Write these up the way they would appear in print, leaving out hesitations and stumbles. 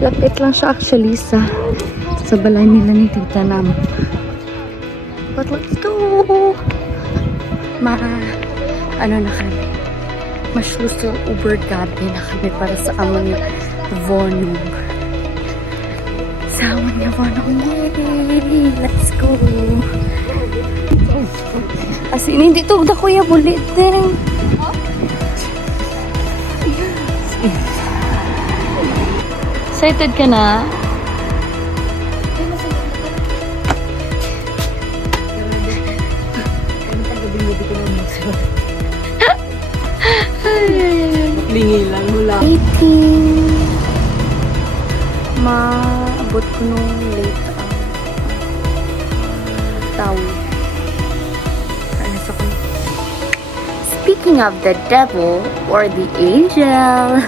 Lapit lang siya actually sa balay nila ni tita namin. But let's go! Ano na kami? Maschlusel Uber gabi na kami para sa amon nga Wohnung. Sa amon nga Wohnung. Yay! Let's go! As in, hindi to da kuya bulit din. Excited ka na? Lingi lang mula. Waiting. Maabot ko nung late ang tao. Speaking of the devil or the angel.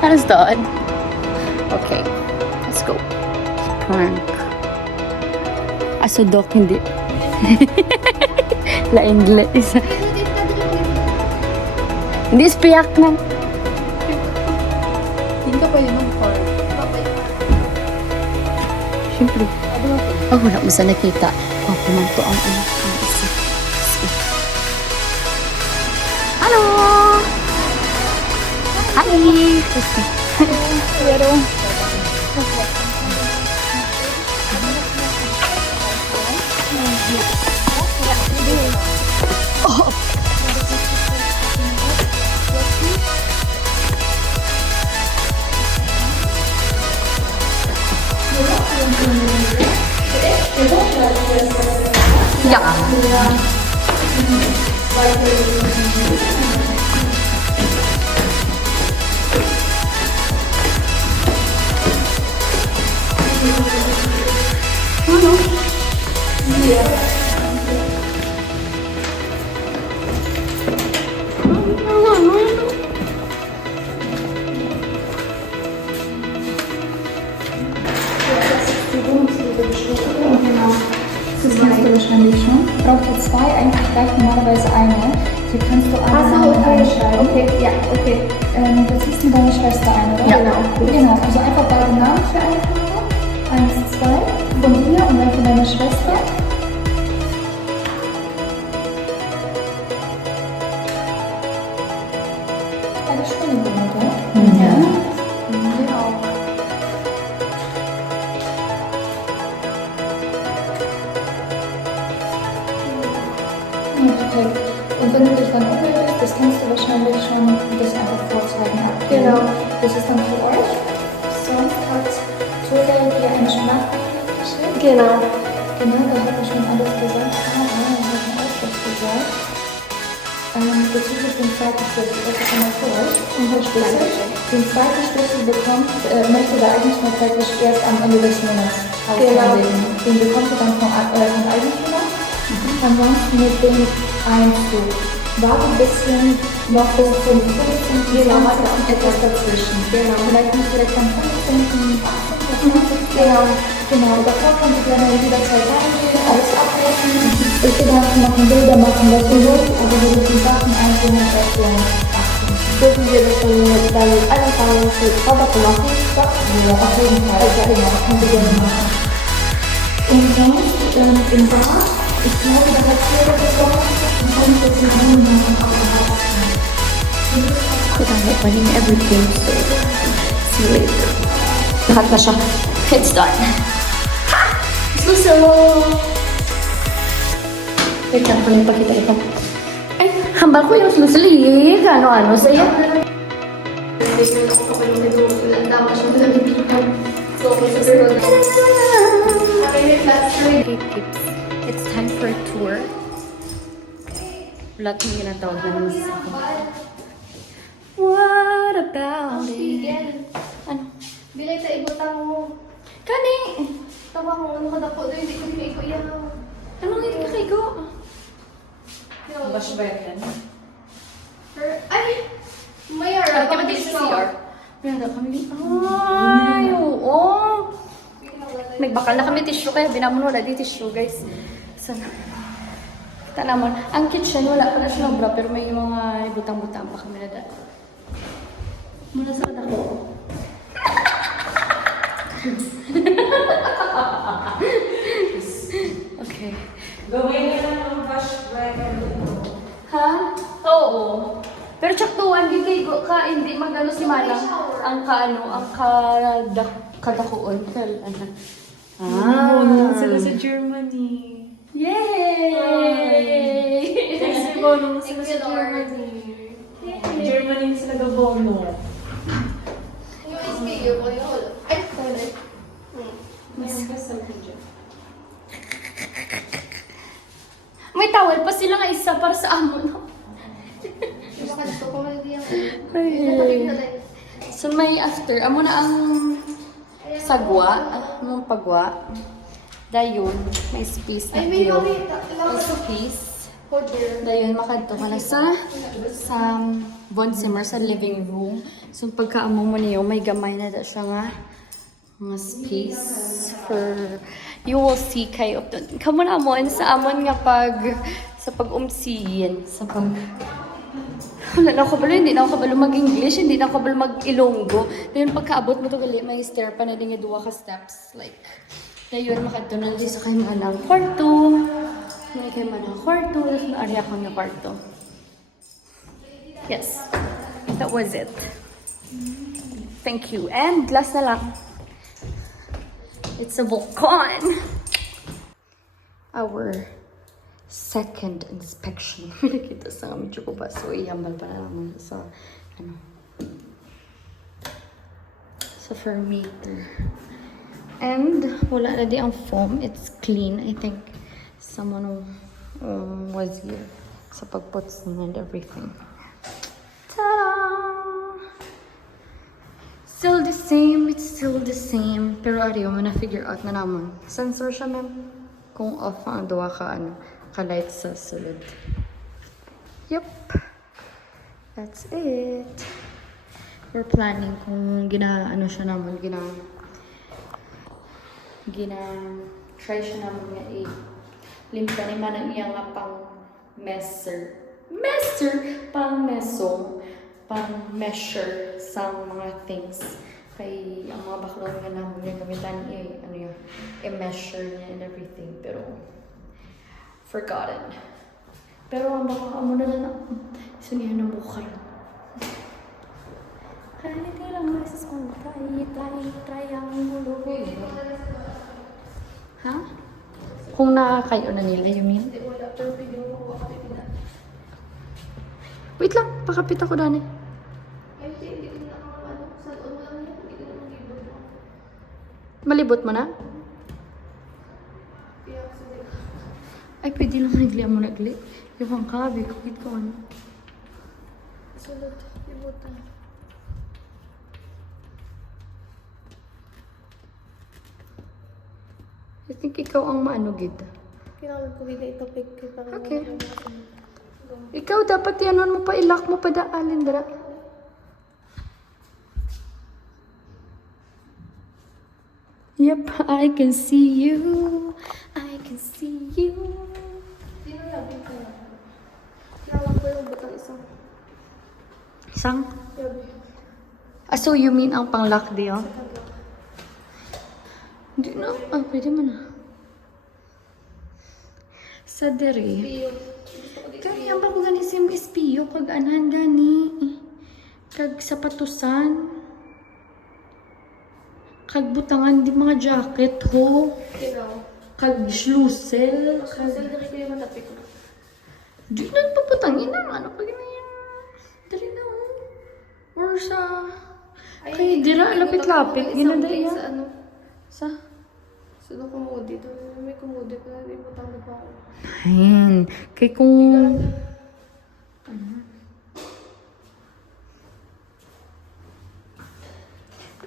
How's that? Okay, let's go. Prank. Asudok hindi. Lain isa. Hindi spiyak na. Hindi ka pwede mag-park. Siyempre. Oh, wala mo sa nakita. Papaman ko ang anak ko. Hello! Hi! Pero... Oh! Yeah. Wahrscheinlich schon. Braucht ihr zwei, eigentlich reicht normalerweise eine. Hier kannst du alle Namen einschreiben. Okay, ja, okay. Du ziehst mit deiner Schwester ein, oder? Ja. Genau, also einfach beide Namen für eine Karte. 1, 2 von dir und dann von deiner Schwester. Eine Spinne, oder? Ja. Wir auch. Perfekt. Und wenn du dich dann ummeldest, das kannst du wahrscheinlich schon das einfach vorzeigen. Genau. Das ist dann für euch. Sonst hat Julia dir eine Sprachnachricht geschickt. Genau. Genau, da hat er schon alles gesagt. Aber er hat mir auch was gesagt. Bezüglich den zweiten Schlüssel, das ist immer für euch. Und der Schlüssel, den zweiten Schlüssel möchte der Eigentümer praktisch erst am Ende des Monats auslegen. Den bekommt ihr dann vom Eigentümer. Ansonsten mit dem Einzug. Warte ein bisschen noch bis zum 15. Januar etwas dazwischen. Genau. Vielleicht nicht direkt am 15., 18., 20. Genau, davor könnt ihr gerne jederzeit reingehen, alles abbrechen. Ich will einfach machen, Bilder machen, was du willst, aber wir müssen Sachen einzeln erst so achten. Dürfen wir das dann anfangen für Zauber zu machen? Ja, auf jeden Fall. Ja, genau, könnt ihr gerne machen. Und sonst im Bad, ich glaube, da hat jeder bekommen, und kann ich jetzt nicht machen, aber Could I have running everything, so see you later. Lahat na siya. It's done. Ha! Suso! Wait lang, pala yung pakita ito. Ay, hambal ko yung susuli. Ano-ano sa'yo? Okay, kids. It's time for a tour. Lahat yung ginatawag na naman sa akin. What about it? Ano? Bilay sa ibutang mo. Kani! Tawa mo, ano ka dako doon, hindi ko pinay ko yan. Anong hindi ka kaigo? Bash ba yan? Ay! May harap. Kaya ba dito sa CR? Meron kami. Ay, oo. Nagbakal na kami tissue kaya binamuno na di tissue, guys. Sana. Kita naman. Ang kitchen, wala pala siya ng bra, pero may mga butang-butang pa kami na dati. Muna sa ako. Okay. Gawin na lang ang brush record. Ha? Oo. Pero tsaktuan, gigigo ka, hindi magano si Manang. Ang kadakuon. Bonong sila sa Germany. Yay! Kasi bonong sila sa Germany. Germany sila gabono. Yung SPU ko yun. Ay, sorry. Mas kasal ko dyan. May towel pa sila nga isa para sa amo, no? Yung mga gusto ko hindi yung So may after, amo na ang sagwa, mong pagwa. Dayon, may space na Ay, may view. nakita. May space. Holder. Dayon, makadto ka na sa Von Zimmer, sa living room. So pagkaamo mo niyo, may gamay na da siya nga mga space for you will see kayo. Kamo na amon sa amon nga sa pag-umsiyin, sa pag wala na ako balo, hindi na ako balo mag-English, hindi na ako balo mag-Ilonggo. Dayon pagkaabot mo to gali, may stair pa na din nga duwa ka steps. Like, dayon makadto na din sa kayo manang kwarto. May kayo manang kwarto, tapos maari ako ng kwarto. Yes, that was it. Thank you. And last na lang. It's a volcan. Our second inspection. Nakita sa medyo ko ba? So, ihambal pa na naman sa, sa fermeter. And, wala na di ang foam. It's clean. I think someone was here sa pagputs and everything. Ta-da! Still the same, it's still the same. Pero ariyo mo na-figure out na naman. Sensor siya, ma'am. Kung off ang duwa ka, ka-light sa sulod. Yup. That's it. We're planning kung siya naman, try siya naman nga limpya ni man ang iyang nga pang pang-measure sa mga things. Kay ang mga baklaw nga naman yung gamitan i-measure niya and everything. Pero, forgotten. Pero ang baka amo na lang sunihan ng bukal. Kaya hindi lang masis kung try ang mulo. Ha? Kung nakakayo na nila, you mean? Hindi, wala. Pero pwede mo makuha kami pina. Wait lang, pakapit ako dani. Ay, hindi ko na sa loob mo lang yan. Hindi ko na mag-ibig mo. Malibot mo na? Kaya kasi, Ay, pwede lang nagli mo nagli. Yung kabi, kukit ko ano. sulod. Libutan. I think ikaw ang maano gid. Kailangan ko hindi ito picture para Okay. Ikaw dapat yanon mo pa ilak mo pa daalin dra. Yep, I can see you. I can see you. Sino yabi ka na? Kailangan ko yung butang isang Isang? yabi. So you mean ang pang-lock diyo? Hindi na. Pwede mo na. Sa dere. Piyo. Gani, ang bago gani sim espiyo. Kag anan gani. Kag sapatusan. Kag butangan di mga jacket ho. Ikaw. Kag schlusel. Kasi hindi kayo matapik na. Di na paputangin ang ano. Kag na yan. Dali na ho. Or sa... Kay dira lapit-lapit. Ginadali Sa yan. ano? Sa... Sa kumudi. May kumudi ko na ibutang na pa ako. Ayun. Kay kung...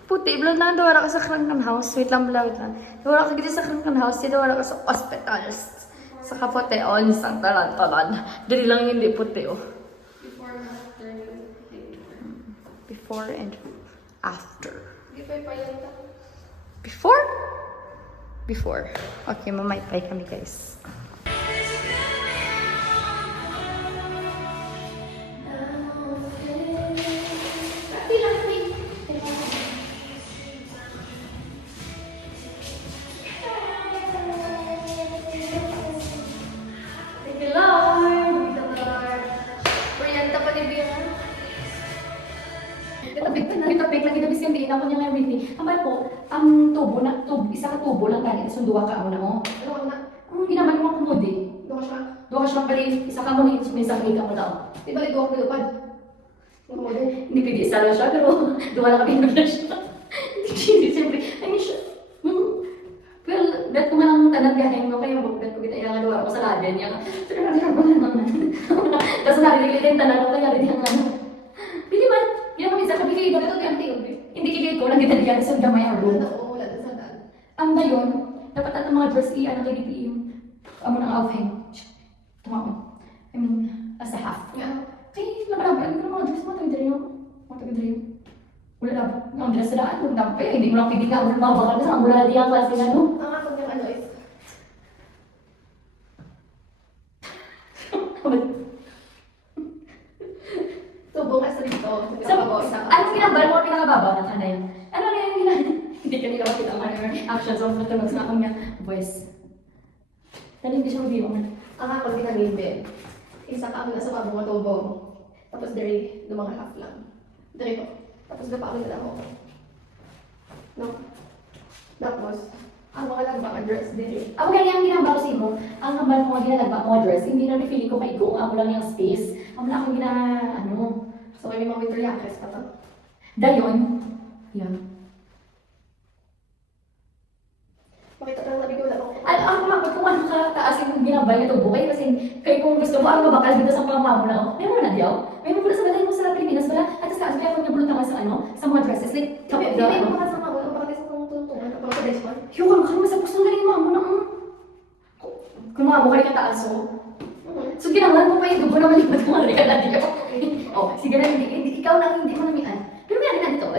Puti, blood lang daw wala ka sa Krangkan House. Wait lang. Wala ka dito sa Krangkan House, dito wala ka sa hospitals. Sa kapote, on, sa talan-talan. Dili lang hindi puti, oh. Before and after. Before and after. Hindi pa ipayanta. Before? Before. Okay, mamaypay kami, guys. Pati lang tubo na, isa ka tubo lang ganit, so duwa ka mo na mo. Ano ka na? Ang ginaman mo kumudi. Doon ka siya. Duwa ka siyang bali, isa ka mo na may sakit ka mo na. Di ba ito ako nilupad? Ano mo din? Hindi pwede isa lang siya, pero duwa na kami na siya. Hindi, siyempre, I mean, siya. Well, bet ko man ang tanang biyahe mo kayo, bet ko kita ilang duwa ko sa laden niya. Pero nagkakaroon ko na naman. Kasi narinig yung tanang ko, kaya rin yung ano. Hindi man, hindi naman isa kami kayo, Ito yung tingin. hindi kayo ko, nagkita sa gamay ang room. Oo, wala din sa daan. Ang ngayon, dapat natin mga dress ano kayo dito yung amo ng aufhang. Tumama. I mean, as a half. Nga. Kaya laban-laban, hindi ko na mga dress mo, tayo dito. Mga tayo dito. Wala na. Ang dress na daan, kung dapat hindi mo lang pwede nga, wala mga bakal na sa wala di ang klase nga, no? Ang ako yung ano is, tubong as dito. Sa, anong ginabal mo pinakababaw ng kanay? Ano na yung hindi ka nila makita ang ano, actions of natunog sa akong niya voice. Dahil hindi siya mag-iwan na. Ang ako pinag-ibig. Isa ka ako nasa mabong tubong. Tapos dari, ng mga half lang. Dari ko. Tapos na pa ako nila ako. No? Tapos, ang mga lagbang address din. Ako ganyan ang ginagawa ko sa imo, ang hambal ko nga ginalagba ko dress, hindi na feeling ko kay go, ako lang yung space. Ako na akong So, may mga winter jackets pa to. dayon. Yan. Makita ka lang nabi ko wala ako. Ako mabot kung ano ka taas yung ginabay ito bukay kasi kayo kung gusto mo, ang mabakal dito sa pamamo na ako. Meron na diyaw. May mga sa balay mo sa Pilipinas pala. At sa taas, kaya kung nabulutan ka sa ano, sa mga dresses, like, Hindi mo makasama ko. Ang pakatis kong tuntungan. Ang pakatis ko. yung kang masapos ng galing mo na kung mga bukay ka taas, so ginawal mo pa yung dugo na malipad mo rin ka na diyo. Oh, sige na, hindi, ikaw lang hindi mo namihan. Pero may na dito,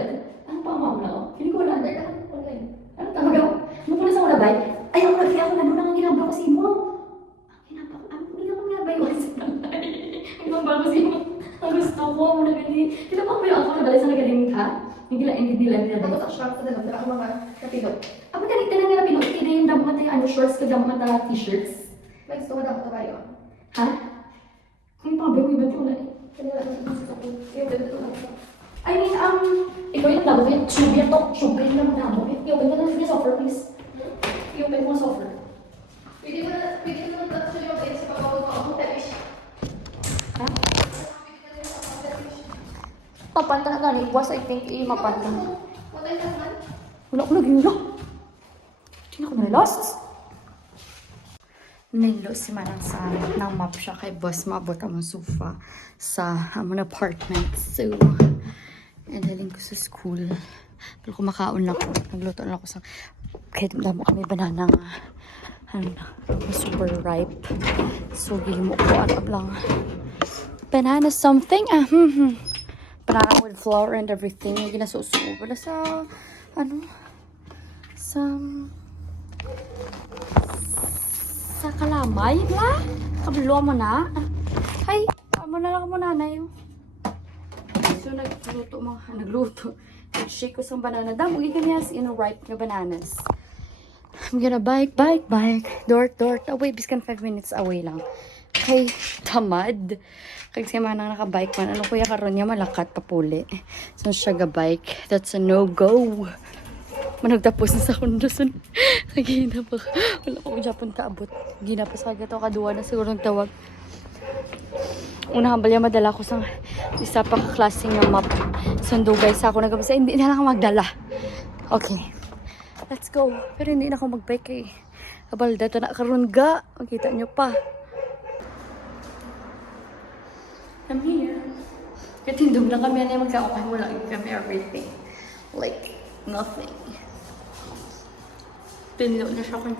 ang pamamo na ako. Hindi ko wala. Online. Ano tawag ako? Nung puna sa ulabay, ay ako lagi ako nandun ang ginagawa ko sa imo. Ang ginagawa ko, hindi ako ginabay ko sa nanay. Ang ginagawa ko sa imo. Ang gusto ko, mo na galing. Kita pa ko yung ako nabalik sa nagaling ka? Hindi nila ginabay. Tapos ang shop sa dalam. Ang mga napilot. Ako ganito na nila pinag hindi yung dapat yung ano, shorts ko dapat na t-shirts. May gusto ko dapat tayo. Ha? Kung yung pabay mo iba ko na eh. Kaya wala akong gusto ko. Yung ganda ko. I mean, ikaw yung nabo ko yung sugar to. Sugar yung naman nabo. Yung ganda na sige, soffer please. Yung ganda mo soffer. Pwede mo na tapos yung mga sa pagkakot ko. Akong tapish. Ha? Mapanta na gani. Was, I think, mapanta. Matay ka naman. Wala ko lagi nila. Hindi ako na-lost. Nilo si Manang sa nang map siya kay boss maabot ang sofa sa among apartment. So, endalin ko sa school. Pero kumakaon lang ko. Nagluto lang ako sa kahit damo kami banana nga. Ano na, super ripe. So, gihimo ko arab lang. Banana something. Banana with flour and everything. Ginasuso. Wala sa, ano, sa kalamay la? Kablo mo na? Ay, amo na lang mo nanay. So, nagluto. Nag-shake ko sa banana. Damo, giganias, ripe na bananas. I'm gonna bike. Dort. Away, biskan 5 minutes away lang. Okay, tamad. Kasi manang nakabike man. Ano kuya karon niya malakat papuli. So, siya ga-bike. That's a no-go. Managtapos na sa kundusun. Nagihina pa. Wala ko Japon kaabot. Gina pa sa gato. Kaduwa na siguro ng tawag. Una hambalya madala ko sa isa pa klaseng yung map. Sundo guys ako nagabasa. Hindi na lang ako magdala. Okay. Let's go. Pero hindi na ako magbike eh. Abal, dito na karon ga. Makita nyo pa. I'm here. Katindog lang kami. Ano yung magkaukay mo lang kami everything. Like, nothing. Pinilo na siya ko.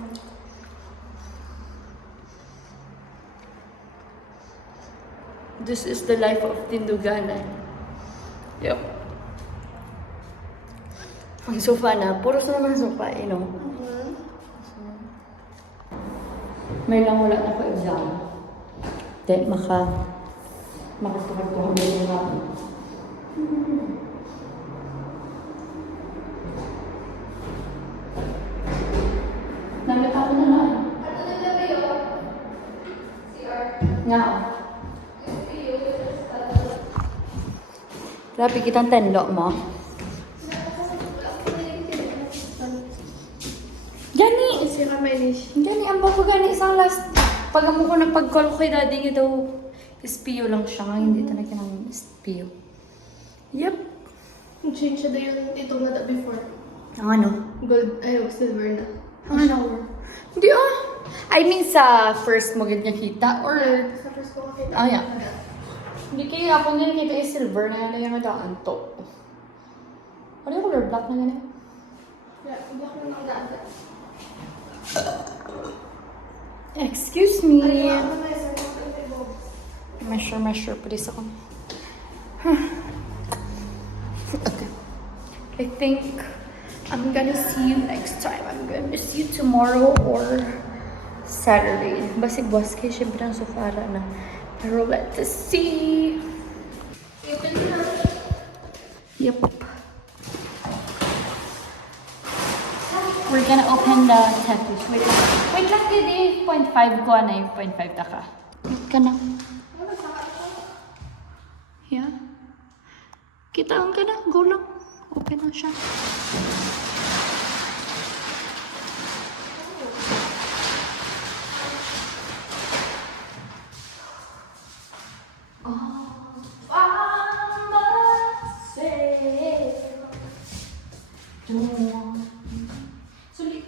This is the life of Tinduganan. Yep. Ang sofa na. Puro sa naman sofa, you know. May lang wala na ko exam. Then, makatukad-tukad na yung mga. Namit ako na lang. Nga. Grabe kitang tenlo mo. last, pag amo ko nagpag-call ko kay daddy niya daw, SPO lang siya nga, hindi talaga ng SPO. Yep. Change siya daw yung itong nata before. Ang ano? Gold, ay, silver na. Ang ano? Hindi ah. I mean sa first mo ganyan kita or... Sa first ko makita. Ah, yeah. Hindi kayo ako nga nakita yung silver na yung nadaan to. Ano yung color black na ganyan? Yeah, black na ang daan. Excuse me. Ano na yun? Measure. Please ako. Okay. I think I'm gonna see you next time. I'm gonna see you tomorrow or Saturday. Basig buwas kayo syempre ang sofara na. Pero let's see. Yep. We're gonna open the tattoos. Wait lang, Didi. 0.5 ko na yung 0.5 taka. Wait ka na. Yeah. Kitaan ka na. Go lang. Open na siya. Sulit.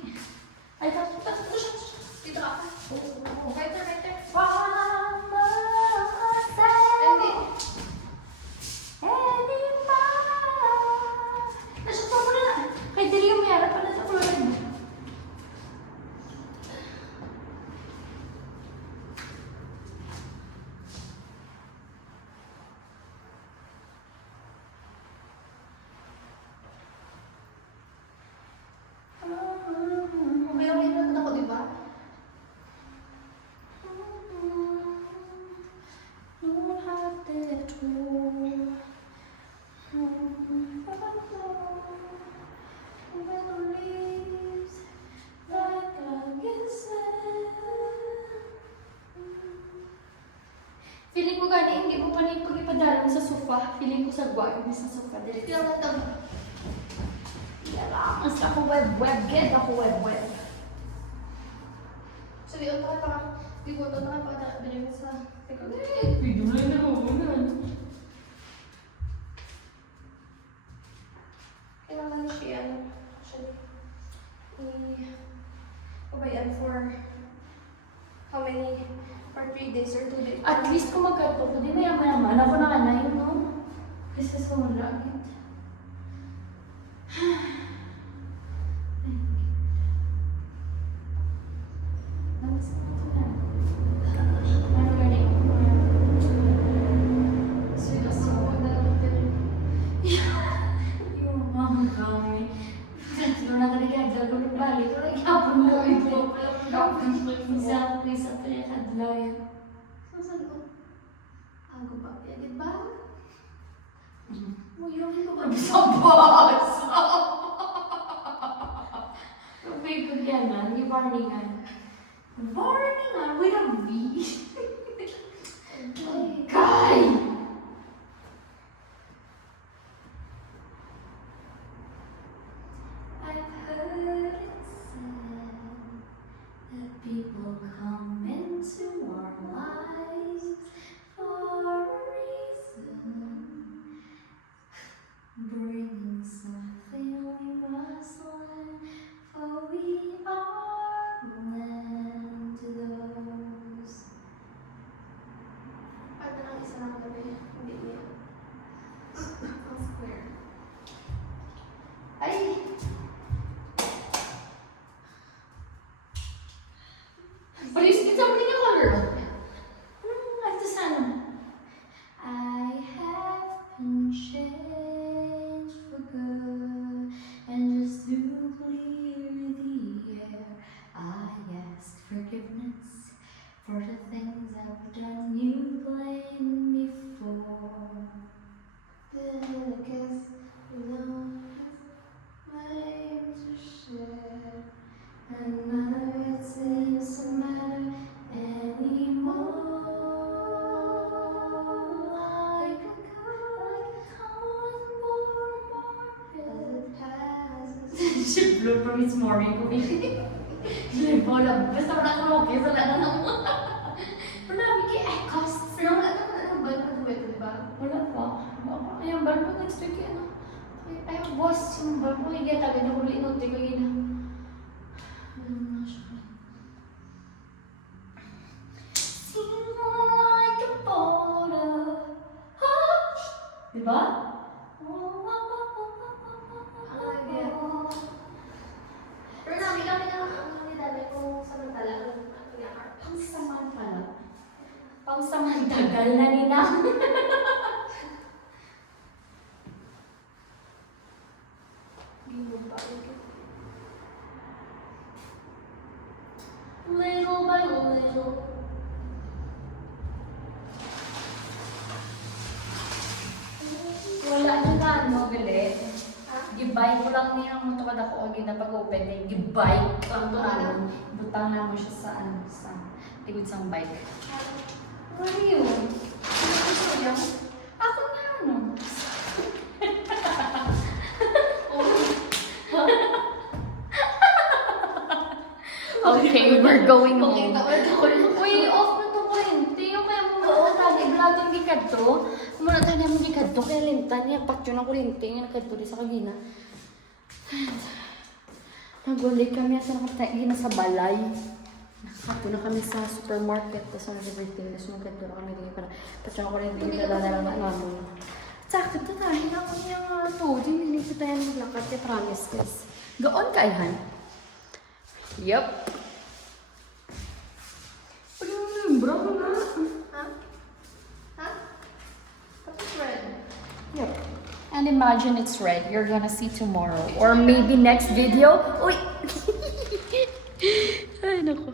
Ay, tapos siya. Dito ka. Right there. Nasa pa na. Kay dili yung mayara pa na sa kulay mo. Okay na ako, di ba? Feeling ko gani, hindi mo pa na yung pag-ipadala sa sofa. Feeling ko sa gwa, hindi sa sofa. Direct. Kailangan tama. Mas ako web. Get ako web. Sabi, ang mga parang, di ko ito nakapata, binigyan sa, teka, Video lang na ako. kailangan siya, actually, pabayaan for how many, for 3 days or 2 days. At least kung magkato ko, di mayaman. Ako na na yun, no? Kasi sa mula agad. Saan ko? Ako ba? Yagit ba? Muyungin ko ba? Sa boss! Sabi ko yan na, hindi warningan. Warningan with a V. Kai! I've heard it said that people come into our lives for a reason, bringing something we must learn, for we are lent to those. Paano lang isa lang kami? Hindi niya. Ang square. Ay! Palis kita mo yung color. Ito sana. I have been changed for good, and just to clear the air, I ask forgiveness for the things I've done you blame me for. Because love flames to share, And none of it seems to matter anymore. Like a cardboard as it passes. She blew from its morning. Bola, basta wala ka okay, wala na lang. Wala, Miki, costs. Pero wala naman ang balon ng duwet, di ba? Wala pa. Ay, ang balbo next week yan. Ay, boss, yung balbo, hindi talaga na huli note ko yun. Diba? Pero namin kami na ang dami kung samantala ang pinakar. Pangsamantala. Pangsamantagal na nila. Little by little. Wala na ka, no, gali. Gibay ko lang niya ang matawad ako o ginapag-open niya. Gibay ko lang to naman. Butang na mo siya sa ano, sa likod sa bike. Ano yun? Ano yun? Ako nga, ano? Okay, we're going home. Uy, off na to ko hindi. Yung kaya mo mautali, blato yung gikadto. Muna tayo namin gikadto, kaya lintan niya. Pakyo ng kurinti, nga nagkadto rin sa kabina. Nagulit kami sa nakatayin na sa balay. Nakato na kami sa supermarket, tapos sa everything. Tapos nagkadto na kami dito para pakyo ng kurinti, dala na lang na namin. Sakit na tayo na ako niya nga to. Hindi nito tayo naglakad, kaya promise guys. Gaon ka, Ihan? Yup. Brown na. Ha? Ha? Tapos red. Yep. And imagine it's red. You're gonna see tomorrow. Or maybe next video. Uy! Ay, naku.